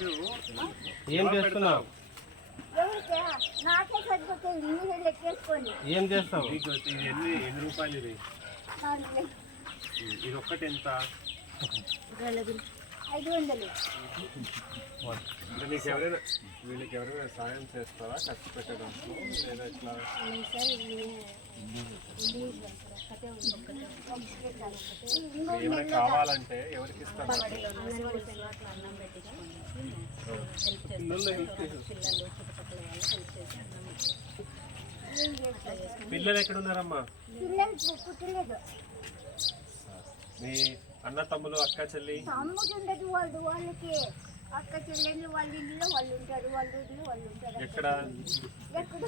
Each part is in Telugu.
ఏం చేస్తున్నావు? నాకే సరిపోతుంది, మీరు లెక్కేసుకోండి. ఏం చేస్తావు? ఎన్ని రూపాయలు ఇది? ఇది ఒక్కటి ఎంత? 500. నీకు ఎవరైనా వీళ్ళకి ఎవరైనా సాయం చేస్తారా ఖర్చు పెట్టడానికి లేదా ఎట్లా? ఏమైనా కావాలంటే ఎవరికి ఇస్తారు? పిల్లలు ఎక్కడున్నారమ్మా? మీ అన్న తమ్ములు అక్క చెల్లి? తమ్ముడు ఉండదు, వాళ్ళకి అక్క చెల్లెళ్ళు వాళ్ళ ఇంట్లో వాళ్ళు ఉంటారు, వాళ్ళ ఊరిలో వాళ్ళు ఉంటారు. ఎక్కడ? ఎక్కడ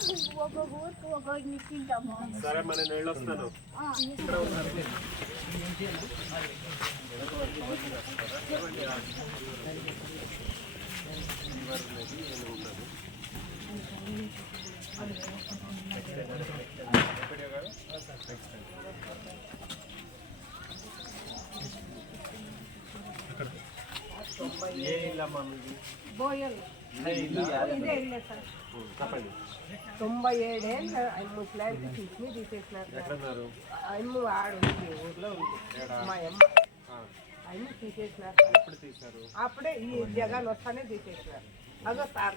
ఒక ఊరికి ఒక తింటాము. సరే మన నేను వస్తాను. ఏ ఇల్లమ్మా మీది? చెప్పండి. 97 ఏళ్ళు అమ్మ ఫ్లాట్ తీసుకుని తీసేసినారు. ఎక్కడున్నారు? అమ్మ ఆడు ఊర్లో ఉంది మా అమ్మ. అమ్మ తీసేసినారు. ఎప్పుడు తీశారు? అప్పుడే ఈ జగన్ వస్తానే తీసేసినారు. అదో సార్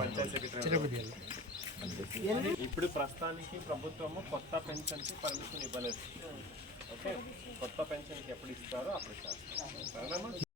పంచాయత్ సెక్రటరీ. ఇప్పుడు ప్రస్తుతానికి ప్రభుత్వము కొత్త పెన్షన్కి పర్మిషన్ ఇవ్వలేదు. ఓకే, కొత్త పెన్షన్కి ఎప్పుడు ఇస్తారో అప్పుడు ఇస్తారు. సరేనమ్మా?